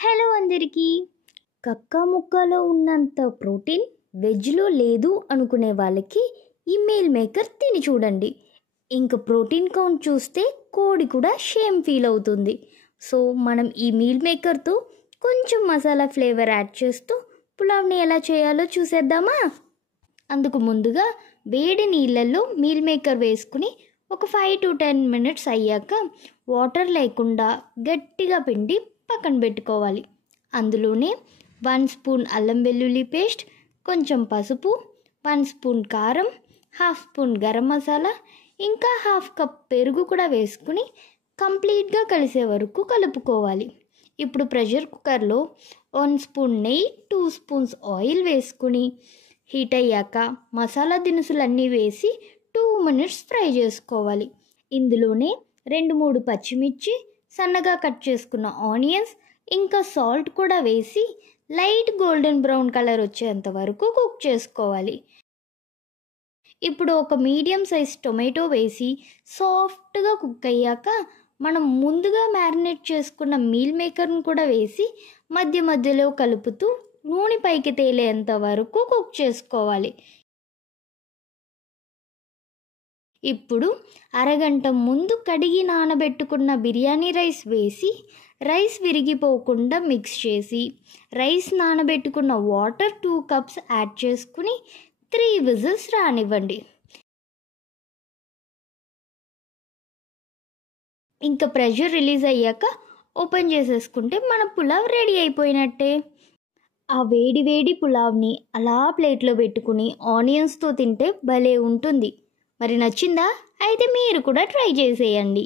Hello అందరికీ. కక్కా ముక్కలో ఉన్నంత ప్రోటీన్ వెజ్లో లేదు అనుకునే వాళ్ళకి ఈ మీల్ మేకర్ తిని చూడండి. ఇంక ప్రోటీన్ కౌంట్ చూస్తే కోడి కూడా షేమ్ ఫీల్ అవుతుంది. సో మనం ఈ మీల్ మేకర్తో కొంచెం మసాలా ఫ్లేవర్ యాడ్ చేస్తూ పులావ్ని ఎలా చేయాలో చూసేద్దామా? అందుకు ముందుగా వేడి నీళ్ళల్లో మీల్ మేకర్ వేసుకుని ఒక 5 to 10 minutes అయ్యాక వాటర్ లేకుండా గట్టిగా పిండి పక్కన పెట్టుకోవాలి. అందులోనే 1 స్పూన్ అల్లం వెల్లుల్లి పేస్ట్, కొంచెం పసుపు, 1 స్పూన్ కారం, 1/2 స్పూన్ గరం మసాలా, ఇంకా 1/2 కప్ పెరుగు కూడా వేసుకుని కంప్లీట్గా కలిసే వరకు కలుపుకోవాలి. ఇప్పుడు ప్రెషర్ కుక్కర్లో 1 స్పూన్ నెయ్యి, 2 స్పూన్స్ ఆయిల్ వేసుకుని హీట్ అయ్యాక మసాలా దినుసులన్నీ వేసి 2 minutes ఫ్రై చేసుకోవాలి. ఇందులోనే 2-3 పచ్చిమిర్చి, సన్నగా కట్ చేసుకున్న ఆనియన్స్, ఇంకా సాల్ట్ కూడా వేసి లైట్ గోల్డెన్ బ్రౌన్ కలర్ వచ్చేంత వరకు కుక్ చేసుకోవాలి. ఇప్పుడు ఒక మీడియం సైజ్ టొమాటో వేసి సాఫ్ట్గా కుక్ అయ్యాక మనం ముందుగా మ్యారినేట్ చేసుకున్న మీల్ మేకర్ను కూడా వేసి మధ్య మధ్యలో కలుపుతూ నూనె పైకి తేలేంత వరకు కుక్ చేసుకోవాలి. ఇప్పుడు అరగంట ముందు కడిగి నానబెట్టుకున్న బిర్యానీ రైస్ వేసి రైస్ విరిగిపోకుండా మిక్స్ చేసి రైస్ నానబెట్టుకున్న వాటర్ 2 cups యాడ్ చేసుకుని 3 whistles రానివ్వండి. ఇంకా ప్రెషర్ రిలీజ్ అయ్యాక ఓపెన్ చేసేసుకుంటే మన పులావ్ రెడీ అయిపోయినట్టే. ఆ వేడి వేడి పులావ్ని అలా ప్లేట్లో పెట్టుకుని ఆనియన్స్తో తింటే భలే ఉంటుంది. మరి నచ్చిందా? అయితే మీరు కూడా ట్రై చేసేయండి.